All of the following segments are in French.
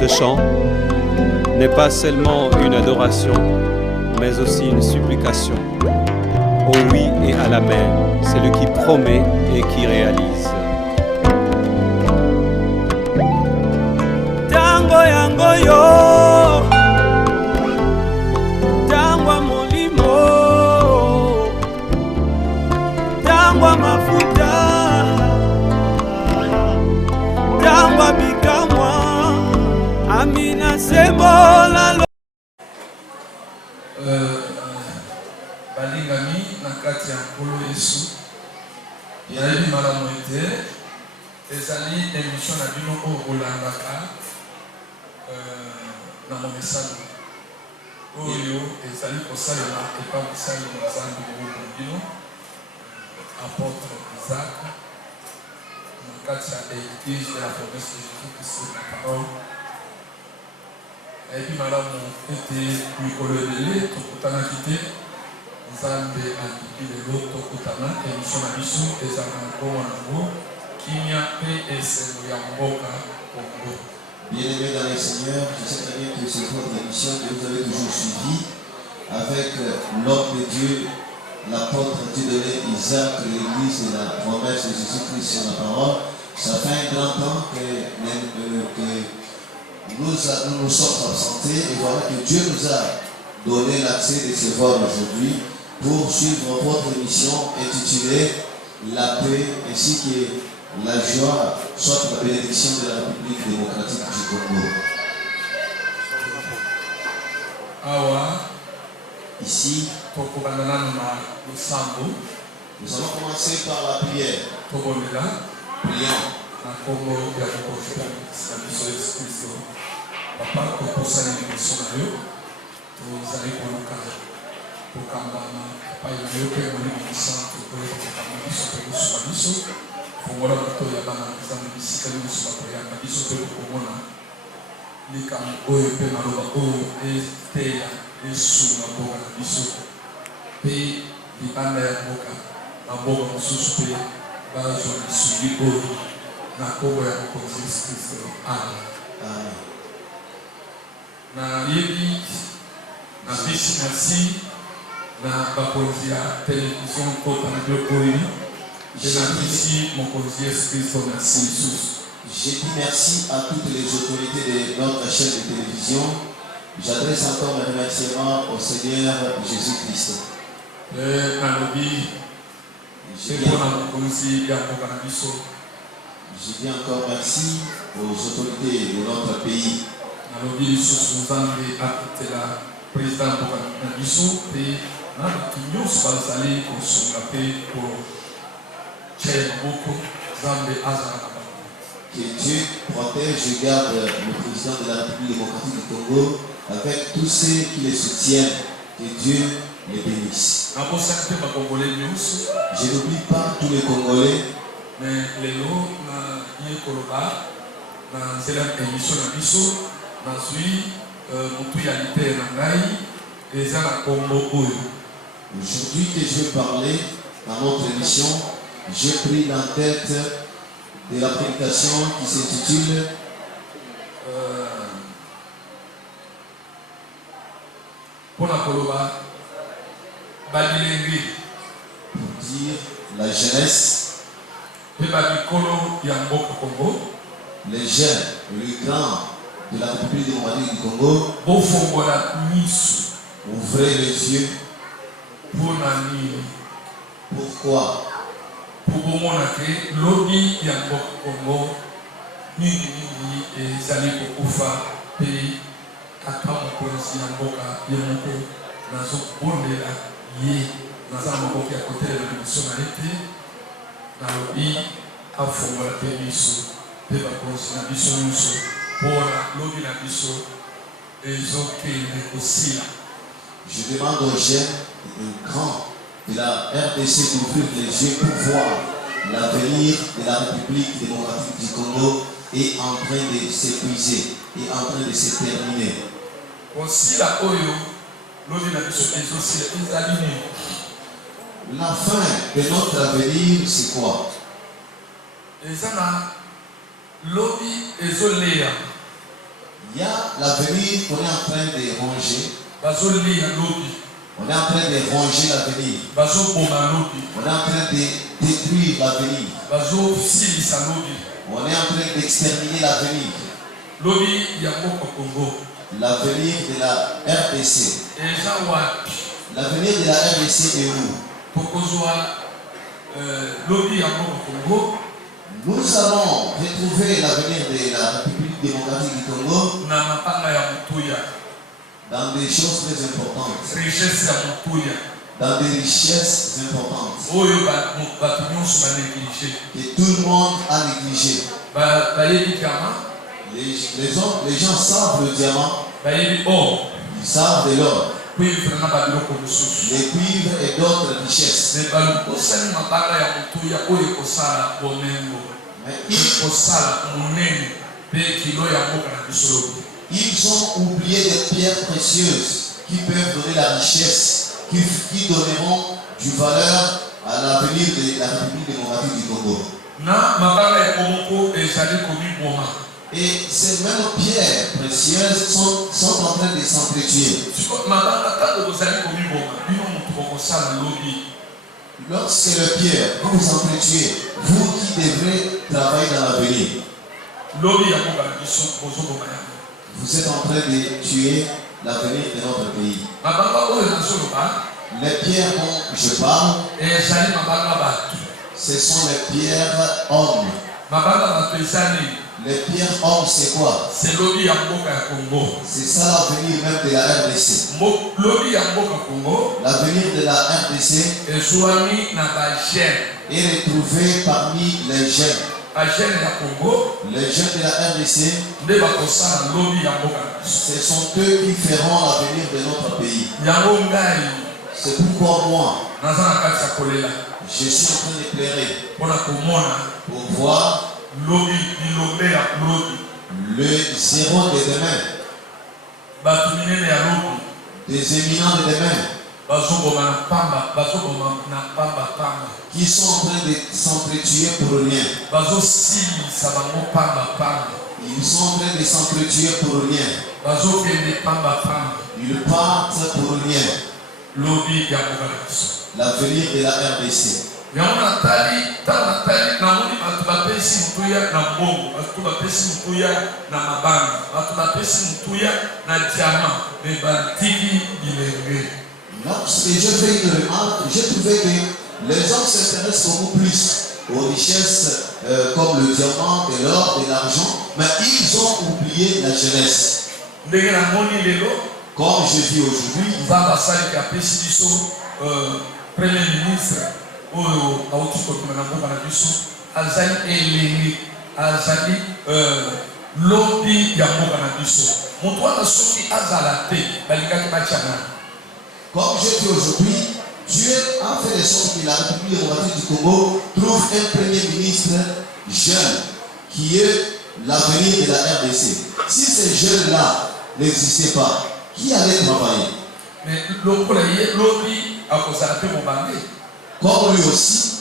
ce chant n'est pas seulement une adoration, mais aussi une supplication. Au oui et à l'amen, celui qui promet et qui réalise. Tango yango yo, tango molimo, tango mafuta, tango bikamwa, amina sembola lo. Balingami na kati ya nkolo Yesu yayebi malamu ete ezali émission na bino oyo olandaka na momesano oyo ezali kosalema epa mosali na nzambe oyo bino apôtre Isaac na kati ya église de la promesse de Jésus-Christ na parole yayebi malamu ete mikolo ebele tokutanaki te Nzambe aliki lelo tokutana émission na biso ezala na nkombo nango kimia mpe esengo ya mboka Congo. Bien-aimés dans le Seigneur, je sais très bien que c'est votre émission que vous avez toujours suivie avec l'homme de Dieu, l'apôtre Dieu donné Isaac, l'église de la promesse de Jésus-Christ sur la parole. Ça fait un grand temps que nous nous sommes absentés et voilà que Dieu nous a donné l'accès de se voir aujourd'hui pour suivre votre émission intitulée La paix ainsi que la joie, soit la bénédiction de la République démocratique du Congo. Awa, ici, nous allons commencer par la prière. Prions. Fongola bato ya bana nzambe bisika nyonso bakoyamba biso mpe kokomona likambo oyo mpe maloba oyo eteya esunga mboka na biso mpe libanda ya mboka bamboka mosusu mpe bazwa lisungi oyo na nkombo ya mokonzi Yesu Kristo. Amen. Nayebi na bisi merci na bakonzi ya télévision kota na biloko oyo. Je dis merci à toutes les autorités de notre chaîne de télévision. J'adresse encore mes remerciements au Seigneur Jésus-Christ. Je dis encore merci aux autorités de notre pays. Que Dieu protège et garde le président de la République démocratique du Congo avec tous ceux qui les soutiennent. Que Dieu les bénisse. Je n'oublie pas tous les Congolais. Mais les lots, aujourd'hui que je vais parler dans notre émission, j'ai pris la tête de la prédication qui s'intitule pour dire la jeunesse, les jeunes, les grands de la République démocratique du Congo, ouvrez les yeux. Pourquoi? Pour montrer lobby ya Congo mingi ezali kokufa pe ata mokonzi ya mboka ye moko nazobondela ye naza makoki ya kotelela liboso na ye te nalobi afongola mpe biso mpe bakonzi na biso nyonso mpona lobi na biso ezokende kosila. Je demande aux jeunes et aux grands de la RDC d'ouvrir les yeux pour voir l'avenir de la République démocratique du Congo est en train de s'épuiser, est en train de se terminer. La fin de notre avenir, c'est quoi? Il y a l'avenir qu'on est en train de ranger. bazolia lobi, On est en train de ranger l'avenir. bazoboma lobi, On est en train de détruire l'avenir. bazosilisa lobi, On est en train d'exterminer l'avenir. lobi ya mboka Congo L'avenir de la RDC. eza wapi L'avenir de la RDC est où? tokozwa lobi ya mboka Congo Nous allons retrouver l'avenir de la République démocratique du Congo na mapanga ya mutuya, dans des choses très importantes, richesse ya mutuya dans des richesses importantes oyo bato nyonso banéglige que tout le monde a négligé. bayebi diamant, Les gens savent le diamant, bayebi or, ils savent de l'or, cuivre na babiloko mosusu, les cuivres et d'autres richesses. me balukosani mabanga ya mutuya oyo ekosala bomengo, Mais ekosala monene mpe kilo ya mboka na biso lobi. ils ont oublié des pierres précieuses qui peuvent donner la richesse, qui donneront du valeur à l'avenir de la République démocratique du Congo. Na mabanga ya komoko ezali komiboma, Et ces mêmes pierres précieuses sont en train de s'entretuer. siko mabanga ntango bozali komiboma bino moto bokosala lobi. Lorsque le pierre, vous vous entretuez, vous qui devrez travailler dans l'avenir, Lobi ya mboka na biso bozoboma yango. vous êtes en train de tuer l'avenir de notre pays. Mabanga oyo nazoloba Les pierres dont je parle, ezali mabanga bato, ce sont les pierres hommes. mabanga bato ezali Les pierres hommes, c'est quoi? c'est lobi ya mboka ya Congo. C'est ça l'avenir même de la RDC. Lobi ya mboka Congo L'avenir de la RDC ezwami na bagene, est retrouvé parmi les jeunes. bagene ya Congo Les jeunes de la RDC, nde bakosala lobi ya mboka na biso. ce sont eux qui feront l'avenir de notre pays. Yango ngai C'est pourquoi moi, naza na kati ya kolela je suis en train de pleurer mpona komona pour voir lobi bilombe ya lobi, le zéro de demain, bato minene ya lobi des éminents de demain, bazoboma na pamba, bazoboma na pamba, qui sont en train de s'entretuer pour rien. bazosilisa bango pamba, Ils sont en train de s'entretuer pour rien. bazokende pamba, Ils partent pour rien. lobi ya mboka na biso. L'avenir de la RDC. Yango natali namoni bato bapesi mutuya na mbongo, bato bapesi mutuya na mabanga, bato bapesi mutuya na diamant, me batiki bilenge. Lorsque je fais une remarque, j'ai trouvé que les hommes s'intéressent beaucoup plus aux richesses comme le diamant, de l'or, de l'argent, mais ils ont oublié la jeunesse. Ndenge namoni lelo Comme je dis aujourd'hui, nzambe asalaki apesi biso premier ministre oyo auti kokima na mboka na biso azali elenge, azali lobi ya mboka na biso. Moto wana soki azala te balingaki batia nani. comme je dis aujourd'hui, Dieu a fait de sorte que la République démocratique du Congo trouve un premier ministre jeune qui est l'avenir de la RDC. Si ces jeunes-là n'existaient pas, qui allait travailler? Mais lokola ye lobi akozala pe mobange Comme lui aussi,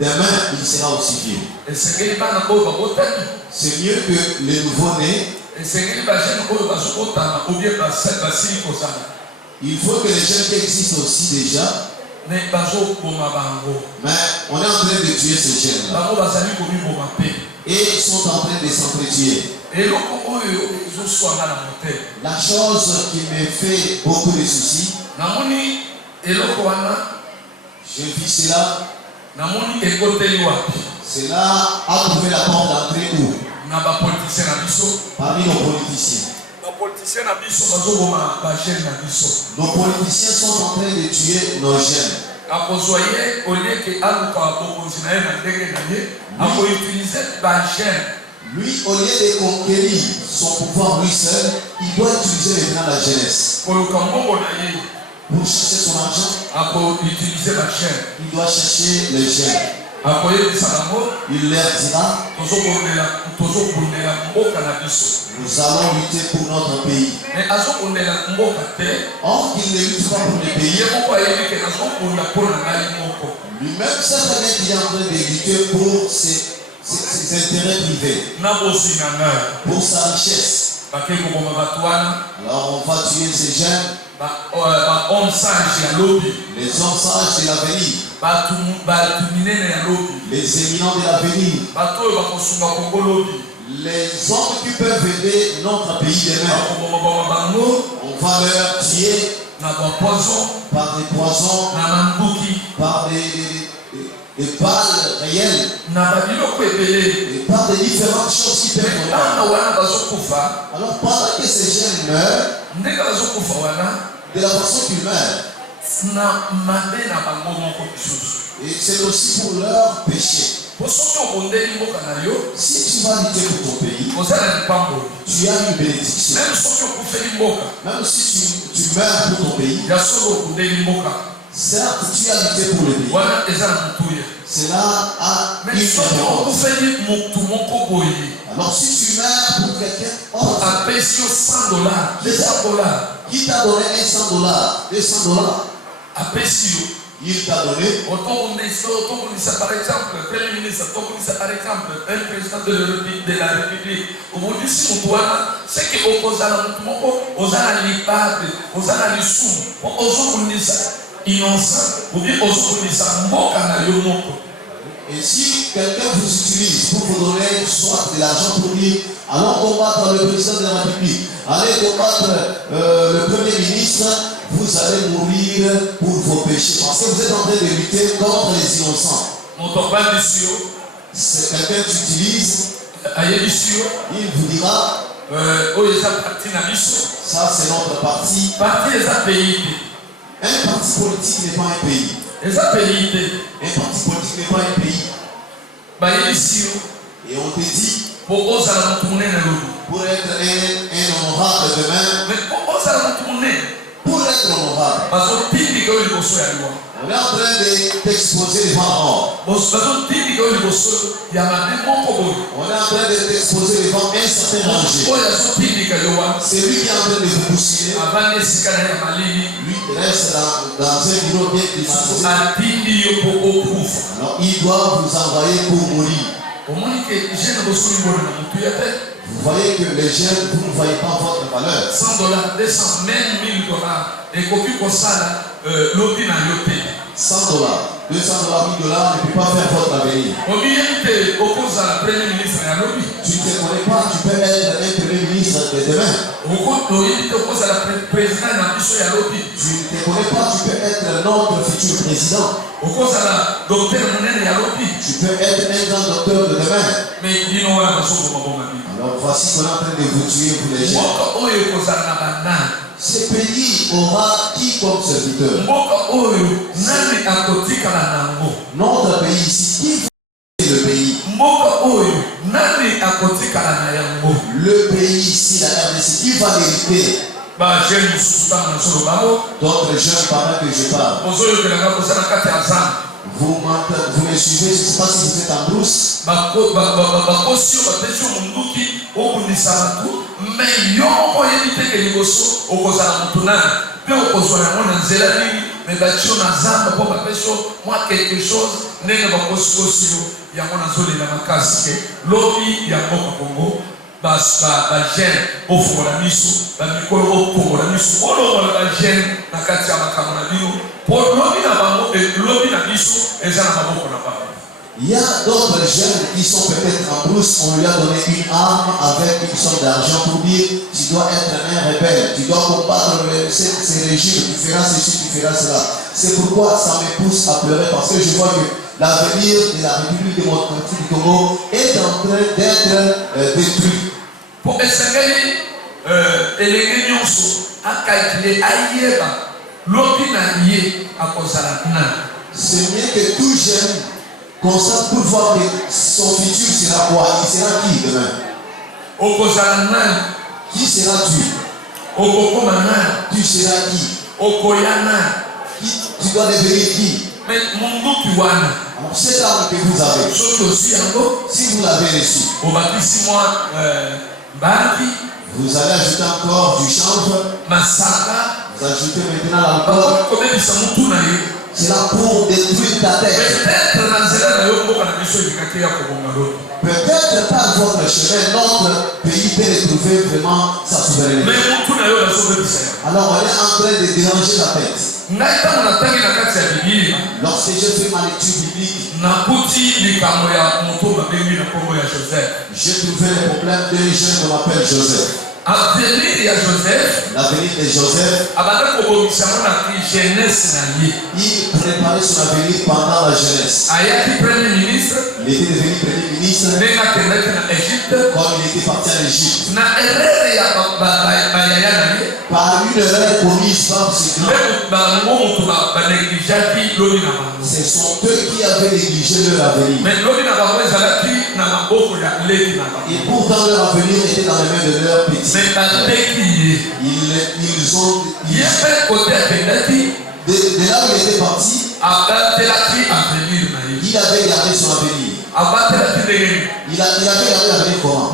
demain il sera aussi vieux. esengeli bana oyo babotani, C'est mieux que les nouveau-nés. esengeli bagene oyo bazobotana obie basili kozala Il faut que les jeunes qui existent aussi déjà, me bazoboma bango, mais on est en train de tuer ces jeunes-là. bango bazali komiboma pe. Et ils sont en train de s'entretuer. Eloko oyo ezoswanga na motere La chose qui me fait beaucoup de soucis, namoni eloko wana, je vis cela, namoni ekoteli wapi cela a trouvé la porte d'entrée où? na bapolitisien na biso. Parmi nos politiciens. Bapolitisien na biso bazoboma bagene na biso. Nos politiciens sont en train de tuer nos jeunes. Akozwa ye olieke aluka bokonzi na ye na ndenge na ye akoutilize bagene. Lui, au lieu de conquérir son pouvoir lui seul, il doit utiliser maintenant la jeunesse. Koluka mbongo na ye Pour chercher son argent, akoutilize bagene. il doit chercher les jeunes. Akoyebisa bango Il leur dira, tozokundela mboka na biso, nous allons lutter pour notre pays. me azokundela mboka te. Or, il ne lutte pas pour le pays. Ye moko ayebi ke nazokunda mpona ngai moko. Lui-même, c'est vrai qu'il est en train de lutter pour ses intérêts privés, Na bosi na ngai pour sa richesse. Alors on va tuer ces jeunes, les hommes sages de l'avenir, les éminents de l'avenir, les hommes qui peuvent aider notre pays demain. On va leur tuer par des poisons, par des balles réelles, et par des différentes choses qui peuvent mourir. Alors pendant que ces jeunes meurent, de la façon qu'ils meurent, et c'est aussi pour leur péché. Si tu vas lutter pour ton pays, tu as une bénédiction. Même si tu meurs pour ton pays, certes tu as lutté pour le pays. Cela a une importance. Alors si tu meurs pour quelqu'un autre qui t'a donné $100, il t'a donné. Par exemple, le Premier ministre, par exemple, un président de la République. Aujourd'hui, si nous voyons, c'est que aux et si quelqu'un vous utilise pour vous donner soit de l'argent pour dire allons combattre le président de la République, allez combattre le Premier ministre, vous allez mourir pour vos péchés. Parce que vous êtes en train de lutter contre les innocents. C'est quelqu'un qui utilise, il vous dira ça c'est notre parti. Un parti politique n'est pas un pays. Un parti politique n'est pas un pays. Et on te dit pour être un honorable demain, pour être honorable, on est en train de t'exposer devant l'homme. On est en train de t'exposer devant un certain danger. C'est lui qui est en train de vous bousculer. Lui reste dans un bureau bien climatisé. Alors il doit vous envoyer pour mourir. Vous voyez que les jeunes, vous ne voyez pas votre valeur. $100, $200, même $1000. Et combien pour ça, l'objet n'a yoté. $100, $200, $1000 ne peut pas faire votre avenir. Tu ne te connais pas, tu peux être un premier ministre de demain. Tu ne te connais pas, tu peux être notre futur président. Tu peux être un grand docteur de demain. Alors voici qu'on est en train de vous tuer, vous les jeunes. Ce pays aura qui comme serviteur? Notre pays ici, qui fait le pays? Le pays ici, la RDC, qui va l'hériter? D'autres jeunes pendant que je parle. Vous me suivez, je ne sais pas si vous êtes en brousse. Il y a d'autres jeunes qui sont peut-être en brousse, on lui a donné une arme avec une somme d'argent pour dire tu dois être un rebelle, tu dois combattre ces régimes, tu feras ceci, tu feras cela. C'est pourquoi ça me pousse à pleurer parce que je vois que l'avenir de la République démocratique du Congo est en train d'être détruit. Pour essayer c'est mieux que tout jeune constate pour voir que son futur sera quoi? Il sera qui demain? Qui seras-tu? Tu seras qui? Tu dois devenir qui? Alors cette arme que vous avez, si vous l'avez reçue, vous allez ajouter encore du chanvre, vous ajoutez maintenant l'alcool. C'est là pour détruire ta tête. Peut-être peut-être par votre chemin, notre pays peut retrouver vraiment sa souveraineté. Alors on est en train de déranger la tête. Lorsque je fais ma lecture biblique, j'ai trouvé le problème d'un jeune qu'on appelle Joseph. L'avenir de Joseph, il préparait son avenir pendant la jeunesse. Il était devenu premier ministre quand il était parti en Égypte. Par une erreur commise par ses grands, ce sont eux qui avaient négligé leur avenir. Et pourtant leur avenir était dans les mains de leurs petits. De là où il était parti, il avait gardé son avenir. Il avait gardé l'avenir comment?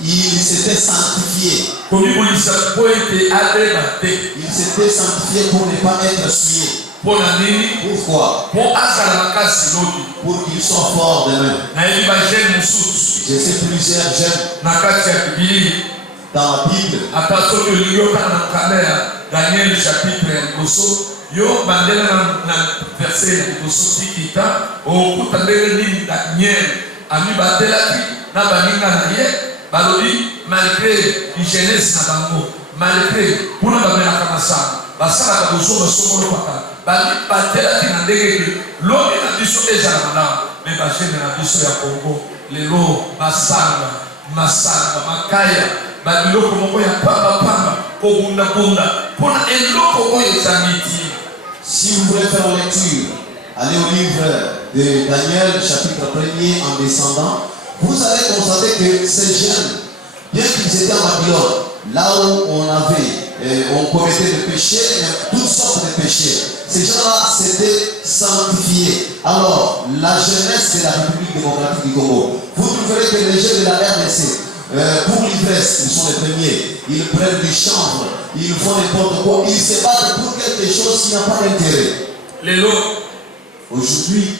Il s'était sanctifié. Il s'était sanctifié pour ne pas être souillé. Pourquoi? Pour qu'il soit fort demain. Je sais plusieurs jeunes dans la Bible. Daniel chapitre yo bandela na verset ya liboso tikita okutandele nini Daniel ami batelaki na baninga na ye balobi malgré jeunesse na bango malgré puna bamelaka masanga basalaka bosolo sokolo paka bali batelaki na ndenge lobi na biso ezala malamu me bajene na biso ya Kongo lelo masanga makaya babiloko moko ya pamba kobunda pona eloko oyo ezamiti. Si vous voulez faire la lecture, allez au livre de Daniel, chapitre 1er, en descendant, vous allez constater que ces jeunes, bien qu'ils étaient en Babylone, là où on commettait des péchés, toutes sortes de péchés, ces gens-là s'étaient sanctifiés. Alors, la jeunesse de la République démocratique du Congo, vous trouverez que les jeunes de la RDC, pour l'ivresse, ils sont les premiers. Ils prennent du chanvre, ils font n'importe quoi, ils se battent pour quelque chose qui n'a pas d'intérêt. Aujourd'hui,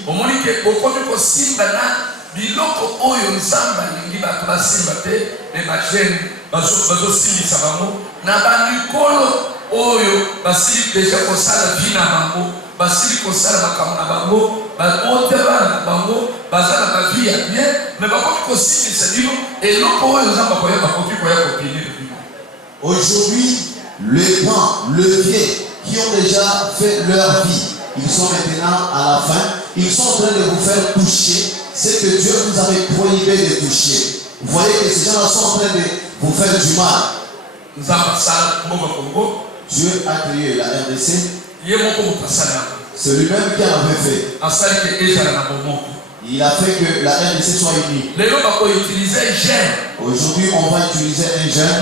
biloko oyo nzamba lingi bato basimba te me bajene bazosimbisa bango na balikolo oyo basili deja kosala vi na bango basili kosala makambo na bango baote bana na bango baza na bavi ya bien me bakoki kosimbisa bino eloko oyo nzamba koyeba koki koya kopine bino. Aujourd'hui, les grands, les vieux qui ont déjà fait leur vie, ils sont maintenant à la fin, ils sont en train de vous faire toucher ce que Dieu vous avait prohibé de toucher. Vous voyez que ces gens-là sont en train de vous faire du mal. Dieu a créé la RDC. C'est lui-même qui en avait fait. Il a fait que la RDC soit unie. Aujourd'hui, on va utiliser un jeune.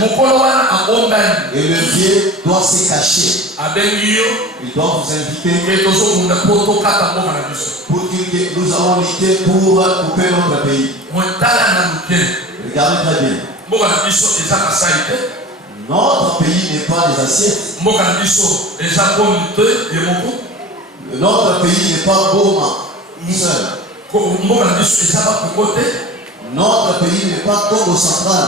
Et le vieux doit se cacher. Il doit vous inviter pour que nous allons lutter pour couper notre pays. Regardez très bien. Notre pays n'est pas des assiettes. Notre pays n'est pas gourmand seul. Notre pays n'est pas Congo central.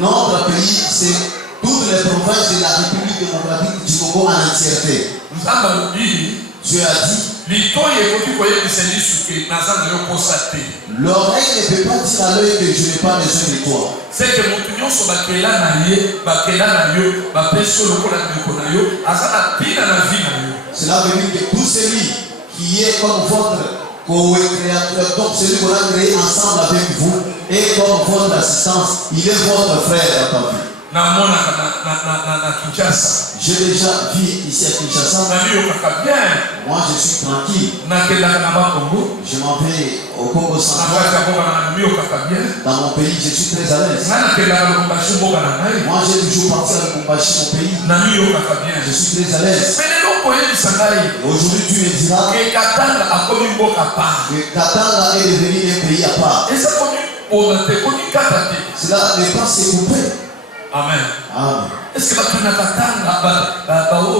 Notre pays, c'est toutes les provinces de la République démocratique du Congo en entièreté. Dieu a dit, l'oreille ne peut pas dire à l'œil que je n'ai pas besoin de toi. Cela veut dire que tout celui qui est comme votre co-créateur, comme celui qu'on a créé ensemble avec vous, et comme votre assistance, il est votre frère dans ta vie. J'ai déjà vu ici à Kinshasa. Moi je suis tranquille. Je m'en vais au Congo central. Dans mon pays, je suis très à l'aise. Moi j'ai toujours parti à Lubumbashi, mon pays. Je suis très à l'aise. Aujourd'hui tu me diras que Katanga est devenu un pays à part. Cela n'est pas se couper. Amen. Amen. Est-ce que tu n'as pas tant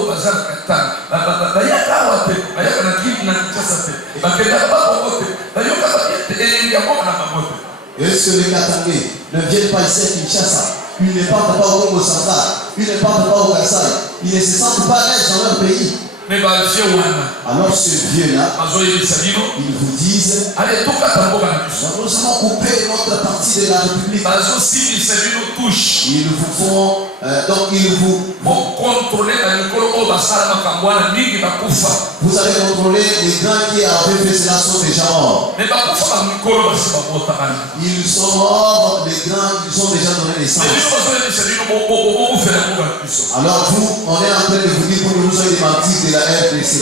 bazar katanga bayaka wapi bayaka na kitu na kichasa pe bakenda baba wote bayoka bapiete elengi yako na mamoto. Est-ce que les Katangais ne viennent pas ici à Kinshasa? Ils ne partent pas au Congo central, ils ne partent pas au Kassai, ils ne se sentent pas à l'aise dans leur pays. Mais alors ce vieux-là, ils vous disent, allez, nous allons couper notre partie de la République. Ils vous font, donc ils vous contrôler vous allez contrôler les grands qui avaient fait cela sont déjà morts. Ils sont morts, les grands, ils ont déjà donné naissance. Alors vous, on est en train de vous dire pour que vous soyez des martyrs de la RDC.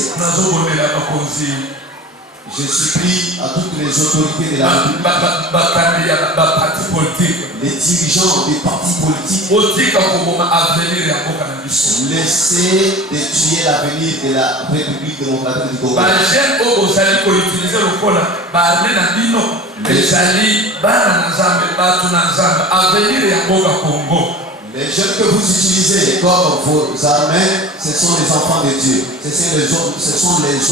Je supplie à toutes les autorités de la République, les dirigeants des partis politiques, laissez de tuer l'avenir de la République démocratique du Congo. Les jeunes que vous utilisez comme vos armées, ce sont les enfants de Dieu. Ce sont les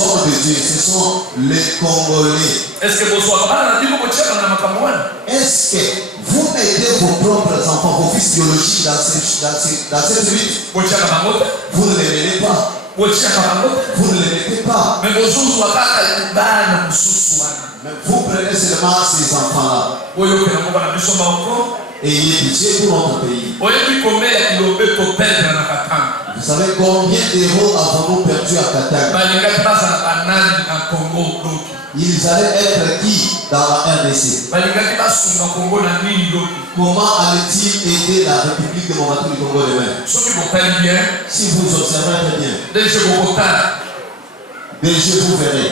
hommes de Dieu. Ce sont les Congolais. Est-ce que vous mettez vos propres enfants, vos fils biologiques dans cette lutte? Vous ne les menez pas. Vous ne les mettez pas. Mais vous prenez seulement ces enfants-là. Ayez pitié pour notre pays. Vous savez combien d'héros avons-nous perdu à Katanga? Ils allaient être qui dans la RDC? Comment allait-il aider la République démocratique du Congo demain? Si vous observez très bien, déjà vous verrez.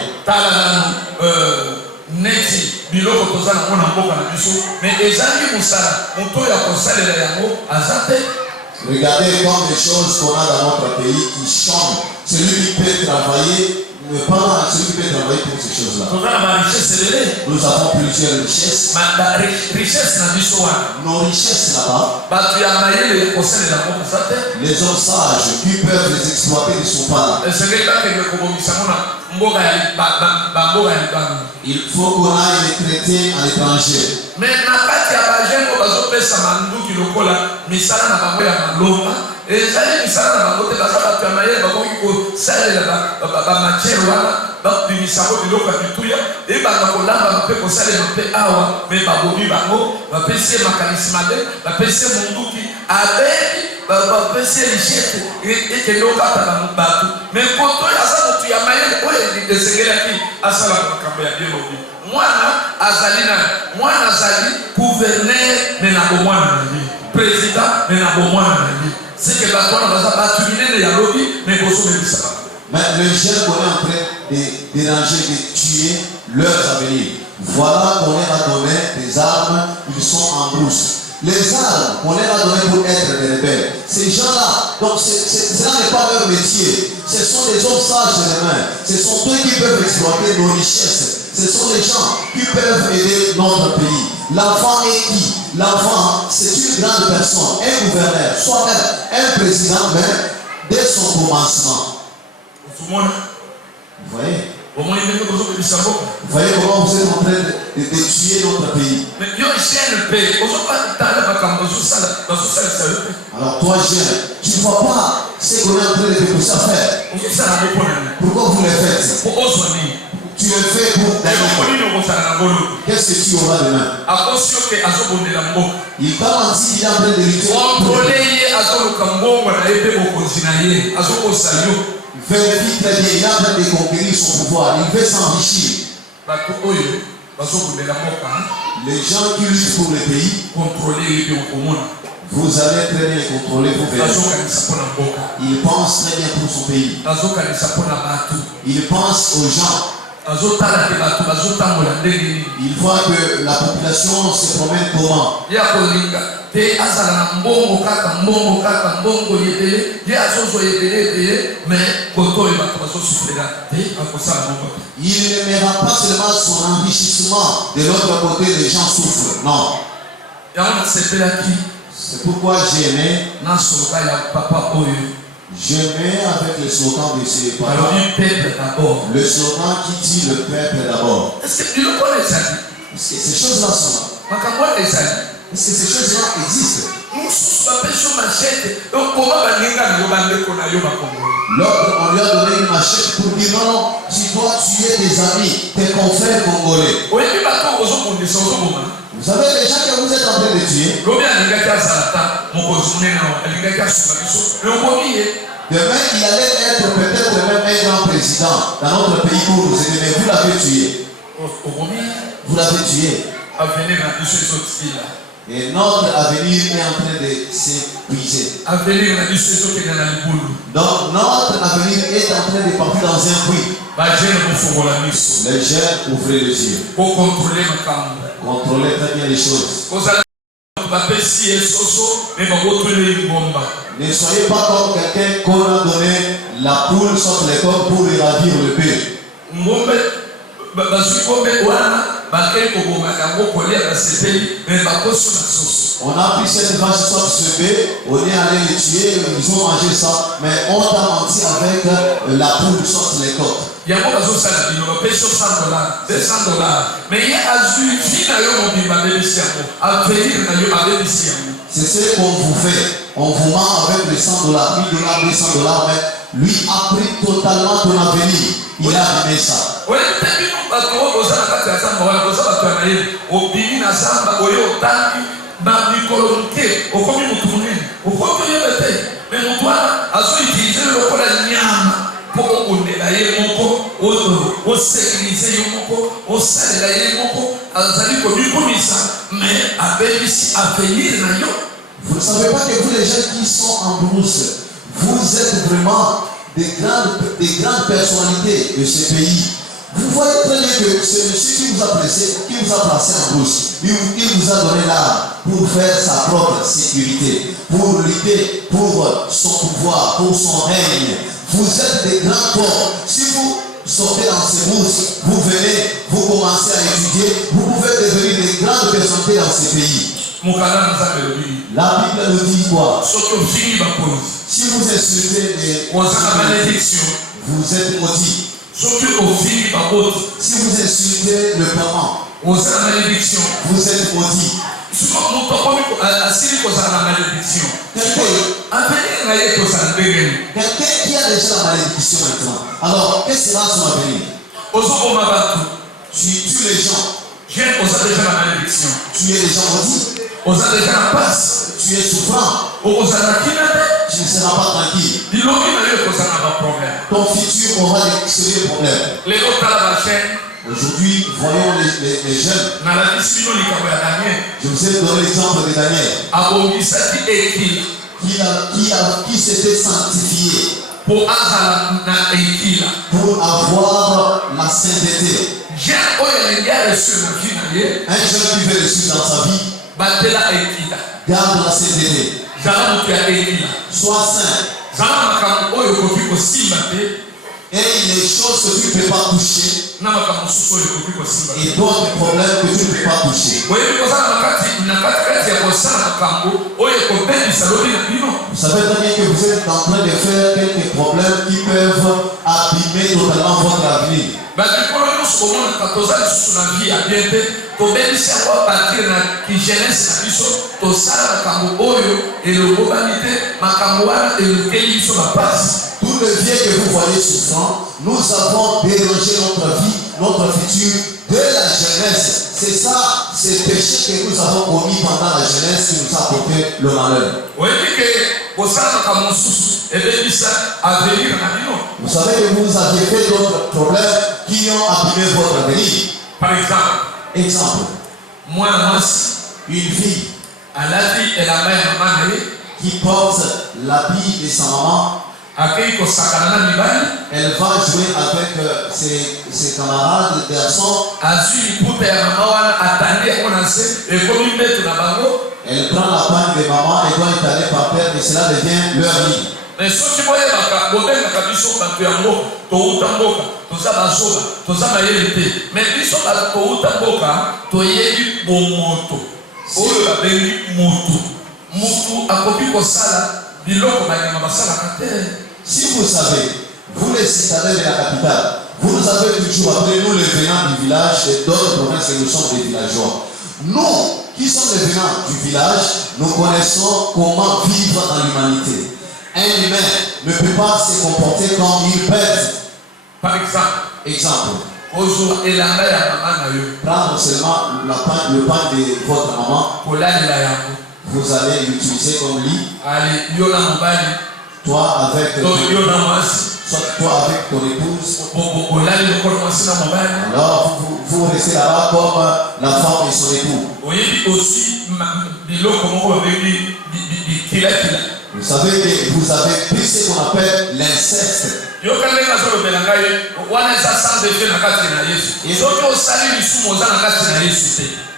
Neti biloko tozana mona mboka na biso mais ezali musala moto ya kosalela yango azate. Regardez comme les choses qu'on a dans notre pays qui changent. Celui qui peut travailler, mais pas celui qui peut travailler pour ces choses-là. Nous avons plusieurs richesses. Nos richesses là-bas, les hommes sages qui peuvent les exploiter ne sont pas là. Il faut qu'on aille les traiter à l'étranger. Mais nakati ya bajengo bazopesa manduki lokola misala na bango ya maloma ezali misala na bango te bazaba pya mayele bakoki kosalela bamatiere wana babimisako biloko ya bituya ebanga kolamba bape kosalela mpe awa me babomi bango bapesi makanisi mabe bapesi munduki abebi bapesi lishete ekende okata bato me koto aza motu ya mayele oyo esengelaki asala makambo ya biolobi. Mwana azali gouverneur mais na bomwana na lui président mais na bomwana na lui c'est que bato wana baza batu minene ya lobi mais bozobebisa. Mais les jeunes qu'on est en train de déranger, de tuer leurs avenir. Voilà qu'on leur a donné des armes, ils sont en brousse. Les armes qu'on leur a données pour être des rebelles, ces gens-là, donc cela n'est pas leur métier. Ce sont des hommes sages de main. Ce sont eux qui peuvent exploiter nos richesses. Ce sont les gens qui peuvent aider notre pays. L'enfant est qui? L'enfant, c'est une grande personne, un gouverneur, soit même un président, même dès son commencement. Vous voyez? Vous voyez comment vous êtes en train de tuer notre pays. Alors toi jeune, tu ne vois pas ce qu'on est en train de te pousser à faire. Pourquoi vous le faites? Tu le fais pour gagner. Qu'est-ce que tu auras demain? Il t'a menti, il est en train de lutter. Vérifie très bien, il est en train de conquérir son pouvoir, il veut s'enrichir. Les gens qui luttent pour le pays, vous allez très bien les contrôler, vous verrez. Il pense très bien pour son pays. Il pense aux gens. Il voit que la population se promène comment? Il n'aimera pas seulement son enrichissement. De l'autre côté, les gens souffrent. Non. C'est pourquoi j'aimais na soloka ya papa oyo j'aimais avec le slogan de ces parents, balobi peuple d'abord. le slogan qui dit le peuple d'abord. Est-ce que biloko wana ezali Est-ce que ces choses-là sont là? makambo wana ezali Est-ce que ces choses-là existent? mosusu bapesi yo machete okoma baninga na yo bandeko na yo bakongoli. L'autre, on lui a donné une machette pour dire non, non, tu dois tuer tes amis, tes confrères congolais. oyebi bato ozokundisa ozoboma Vous savez, les gens que vous êtes en train de tuer, lobi alingaki azala ta mokonzi monene alingaki asunga biso me okomi ye demain, il allait être peut-être même un grand président dans notre pays pour nous aider, mais vous l'avez tué. okomi ye Vous l'avez tué. avenir na biso ezotikila Et notre avenir est en train de s'épuiser. avenir na biso ezokende na libulu Donc, notre avenir est en train de partir dans un puits. bajene kofongola miso Les jeunes, ouvrez les yeux. kokontrole makambo Contrôlez très bien les choses. kozala bapesi ye soso me bakotole ye ngomba Ne soyez pas comme quelqu'un qu'on a donné la poule sur les corps pour lui ravir le bœuf. ngombe bazwi ngombe wana bakei koboma yango kolia basepeli me bakoso na soso On a pris cette vache sur ce bœuf, on est allé les tuer, ils ont mangé ça, mais on a menti avec la poule sur les côtes. yango bazosala bino bapesi yo $100 $200 me ye azwi vi na yo mobimba abebisi yango avenir na yo abebisi yango. C'est ce qu'on vous fait. On vous ment avec les $100, $1000, $200, mais lui a pris totalement ton avenir. Il a aimé ça. oyebi te bino bato oyo boza na kati ya zamba wana boza bato ya nayebi obimi na zamba oyo otangi na mikolo moke okomi motu monene okomi oyebe te me motu wana azoutilize lokola nyama mpo okondela ye moko osekirize ye moko osalela ye moko azali komikomisa me abebisi avenir na yo. Vous ne savez pas que vous, les gens qui sont en brousse, vous êtes vraiment des grandes personnalités de ce pays. Vous voyez très bien que c'est monsieur qui vous a placé en brousse. Il vous a donné l'arme pour faire sa propre sécurité, pour lutter pour son pouvoir, pour son règne. Vous êtes des grands corps. Si vous sortez dans ces brousses, vous venez, vous commencez à étudier, vous pouvez devenir des grandes personnalités dans ces pays. La Bible nous dit quoi? Si vous insultez vous êtes maudits. Si vous insultez le parent, vous êtes maudits. Quelqu'un qui a déjà la malédiction maintenant. Alors, quel sera son avenir? Tu tues les gens. Tu es les gens maudits. Tu es souffrant. Tu ne seras pas tranquille. Ton futur aura des sérieux problèmes. Aujourd'hui, voyons les jeunes. Je vous ai donné l'exemple de Daniel. Qui s'était sanctifié pour avoir la sainteté. Un jeune qui veut le suivre dans sa vie, garde la sainteté. Sois saint. Et les choses que tu ne peux pas toucher, et d'autres problèmes que tu ne peux pas toucher. Vous savez très bien que vous êtes en train de faire quelques problèmes qui peuvent abîmer totalement votre avenir. Tout le bien que vous voyez souffrant, nous avons dérangé notre vie, notre futur de la jeunesse. C'est ça, ces péchés que nous avons commis pendant la jeunesse qui nous a porté le malheur. Vous savez que vous aviez fait d'autres problèmes qui ont abîmé votre avenir. Par Exemple, une fille qui porte l'habit de sa maman, elle va jouer avec ses camarades garçons. Elle prend la panne de maman et doit étaler par terre et cela devient leur lit. Mais soki boyebaka bobengaka biso bato yango touta mboka toza bazoba toza mayele te mais biso bato touta mboka toyebi bomoto oyo babengi moto Si vous savez, vous les citadins de la capitale, vous nous avez toujours appelé, nous les venants du village et d'autres provinces que nous sommes des villageois. Nous, qui sommes les venants du village, nous connaissons comment vivre dans l'humanité. Un humain ne peut pas se comporter comme une bête. Par exemple, prendre seulement le pain de votre maman, vous allez l'utiliser comme lit. Toi avec ton épouse. Alors vous restez là-bas comme la femme et son époux. Vous savez que vous avez pris ce qu'on appelle l'inceste.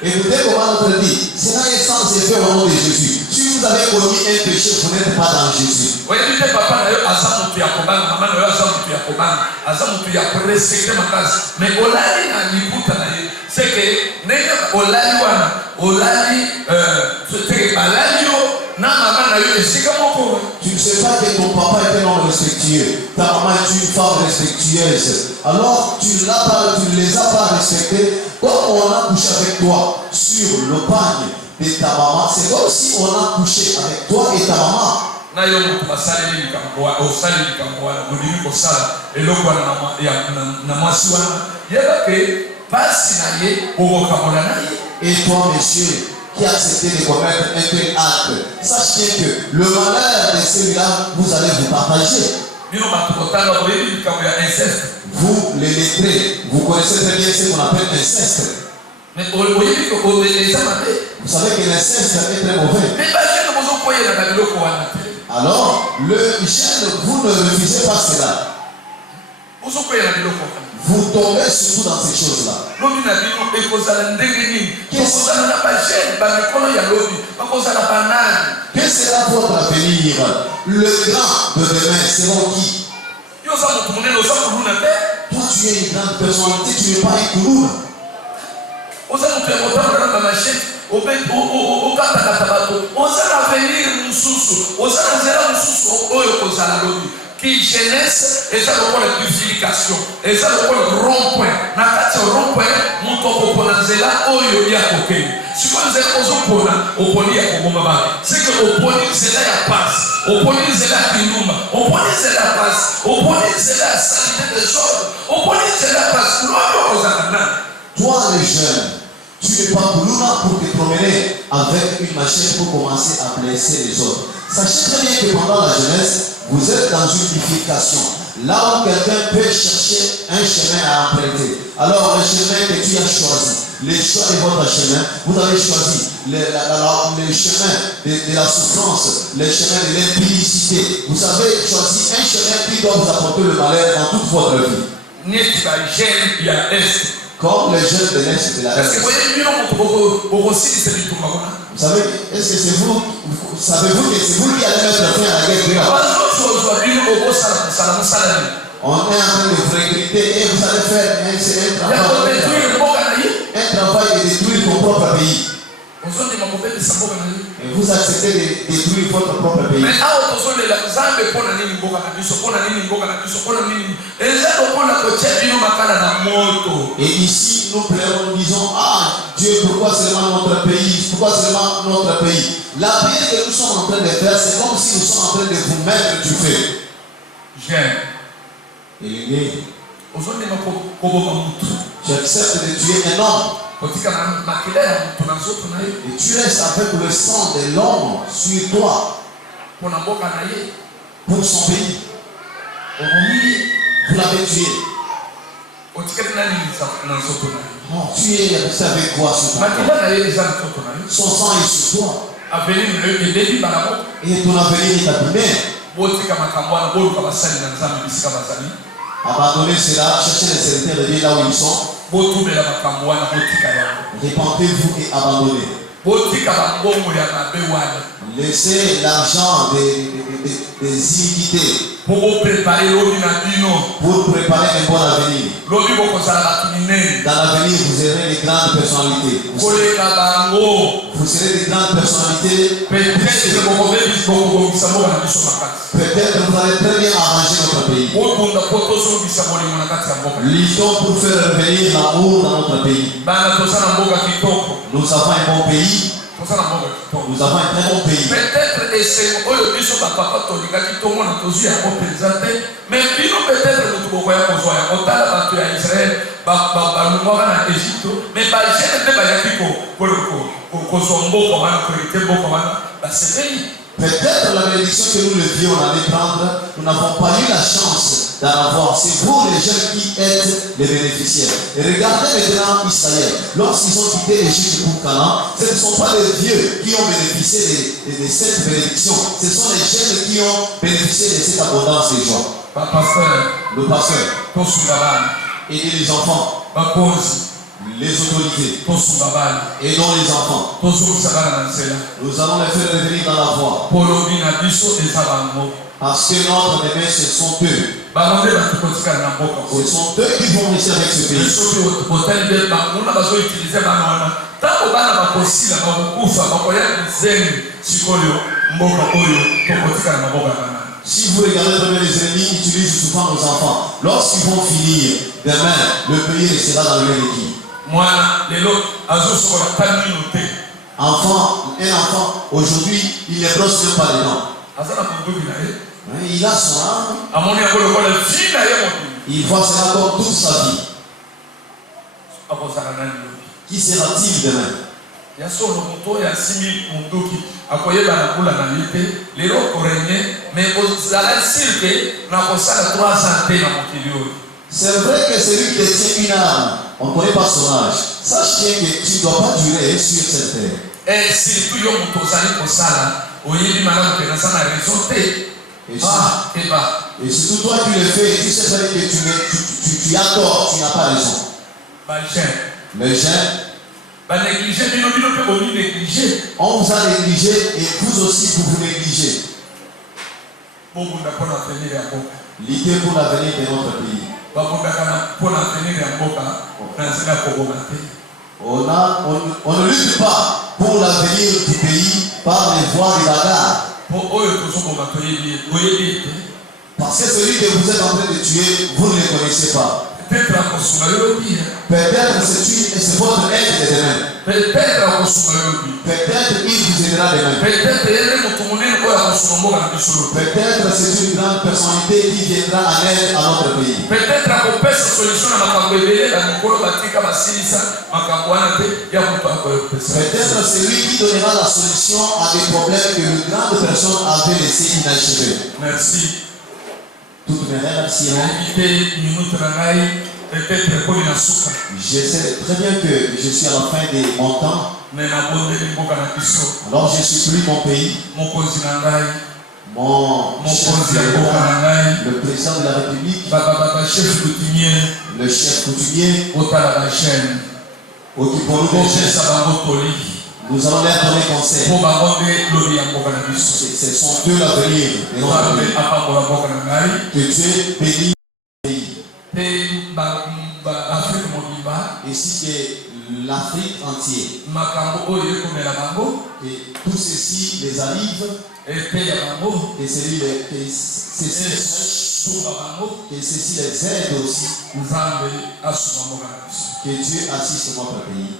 Écoutez comment notre dit, cela est sans effet au nom de Jésus. Si vous avez commis un péché, vous n'êtes pas dans Jésus. Tu ne sais pas que ton papa est un homme respectueux, ta maman est une femme respectueuse. Alors tu ne les as pas respectés. Comme on a couché avec toi sur le pagne de ta maman, c'est comme si on a couché avec toi et ta maman. Et toi, monsieur, qui a accepté de commettre un tel acte, sachez que le malheur de celui-là, vous allez vous partager. Vous, les lettrés, vous connaissez très bien ce qu'on appelle l'inceste. Vous savez que l'inceste est très mauvais. Alors, le jeune, vous ne refusez pas cela. Vous tombez surtout dans ces choses-là. Quel sera votre avenir? Le grand de demain selon qui? Toi, tu es une grande personnalité, tu n'es pas un koulouna. Qui jeunesse et ça le la purification et ça le rond-point na kati rond-point muto kopona nzela oyo ya kokei siko nzela ozopona oponi ya koboma ba c'est que oponi nzela ya passe oponi nzela ya kinuma oponi nzela ya passe oponi nzela ya sanité des autres oponi nzela ya passe loyo ozana. Toi les jeunes, tu n'es pas koulouna pour te promener avec une machine pour commencer à blesser les autres. Sachez très bien que pendant la jeunesse, vous êtes dans une bifurcation. Là où quelqu'un peut chercher un chemin à emprunter. Alors le chemin que tu as choisi, les choix de votre chemin, vous avez choisi le chemin de la souffrance, le chemin de l'impudicité. Vous avez choisi un chemin qui doit vous apporter le malheur dans toute votre vie. Comme les jeunes de l'Est de la Est. Vous savez, est-ce que c'est vous, savez-vous que c'est vous qui allez mettre fin à la guerre? On est en train de vous recruter et vous allez faire un travail de détruire ton propre pays. Et vous acceptez de détruire votre propre pays. Et ici, nous pleurons, nous disons, ah, Dieu, pourquoi seulement notre pays? Pourquoi seulement notre pays? La prière que nous sommes en train de faire, c'est comme si nous sommes en train de vous mettre du feu. Et tu acceptes de tuer un homme. Et tu restes avec le sang de l'homme sur toi. Pour son pays. Vous l'avez tué. Oh, tu es resté avec quoi sur toi? Son sang est sur toi. Et ton avenir est abîmé. Abandonnez cela, cherchez les serviteurs de Dieu là où ils sont. Répentez-vous et abandonnez. Laissez l'argent des iniquités pour préparer un bon avenir. Dans l'avenir, vous aurez des grandes personnalités. Vous serez des grandes personnalités. Peut-être vous allez très bien arranger notre pays. Luttons pour faire revenir l'amour dans notre pays. Nous avons un bon pays. Nous avons un très bon pays. Peut-être mais peut-être peut-être la bénédiction que nous devions aller prendre, nous n'avons pas eu la chance d'en avoir. C'est vous les jeunes qui êtes les bénéficiaires. Et regardez maintenant Israël. Lorsqu'ils ont quitté l'Égypte pour Canaan, ce ne sont pas les vieux qui ont bénéficié de cette bénédiction. Ce sont les jeunes qui ont bénéficié de cette abondance de joie. Le pasteur, aider les enfants, les autorités, et non les enfants. Nous allons les faire revenir dans la voie. Parce que notre demain, ce sont eux. Ce sont eux qui vont rester avec ce pays. Si vous regardez très bien, les ennemis utilisent souvent nos enfants. Lorsqu'ils vont finir, demain, le pays restera dans le même équipe. Un enfant, aujourd'hui, il ne brosse même pas les dents. Il a son âme. Il voit cela comme toute sa vie. Qui sera-t-il demain? C'est vrai que celui qui détient une arme, on ne connaît pas son âge. Sache bien que tu ne dois pas durer sur cette terre. Et surtout, toi qui le fais, tu sais très bien que tu as tort, tu n'as pas raison. Les jeunes, on vous a négligé et vous aussi vous vous négligez. L'idée pour l'avenir de notre pays. On ne lutte pas pour l'avenir du pays par les voies de bagarre. Parce que celui que vous êtes en train de tuer, vous ne le connaissez pas. Peut-être c'est votre aide de demain. Peut-être il vous aidera demain. Peut-être c'est une grande personnalité qui viendra en aide à notre pays. Peut-être c'est lui qui donnera la solution à des problèmes que de grandes personnes avaient laissés inachevés. Merci. Toutes mes remerciements. Je sais très bien que je suis à la fin de mon temps. Alors je supplie mon pays, mon chef de le président de la République, le chef coutumier, occupons-nous des gestes. Nous allons leur donner conseil. Ce sont eux l'avenir de notre pays. Que Dieu bénisse le pays. Ainsi que l'Afrique entière. Et tout ceci les arrive. Et ceci les aide aussi. Que Dieu assiste notre pays.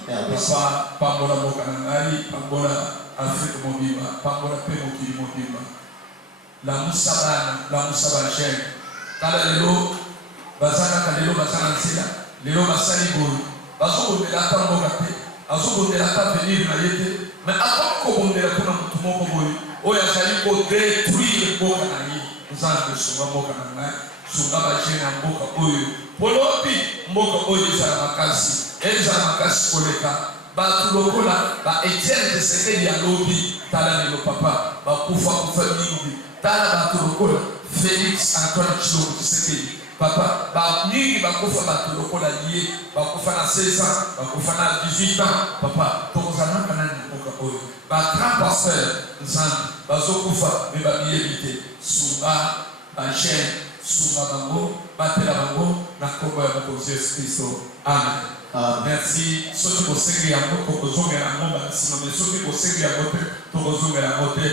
Félix Antoine Tshilombo Tshisekedi. Papa, ni bakufa batulokola lié, bakufa na 16 ans, bakufa na 18 ans. Papa, tokozana kanani muka oyo grand pasteur nzambe bazokufa me babiyebi te sunga bachaine sunga bango batela bango na kombo ya mokonzi yesu kristo amen. Merci soki bosengi yango tokozongela yango bakisima me soki bosengi yango te tokozongela yango te.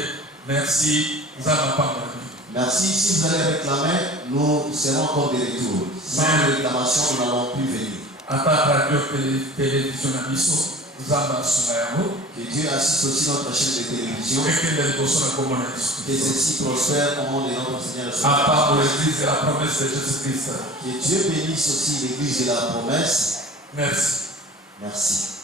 Merci nzambe apambola. Merci. Si vous allez réclamer, nous serons encore de retour. Sans réclamation, nous n'allons plus venir. Que Dieu assiste aussi notre chaîne de télévision. Que ceci prospère au nom de notre Seigneur Jésus. Que Dieu bénisse aussi l'église de la promesse. Merci. Merci.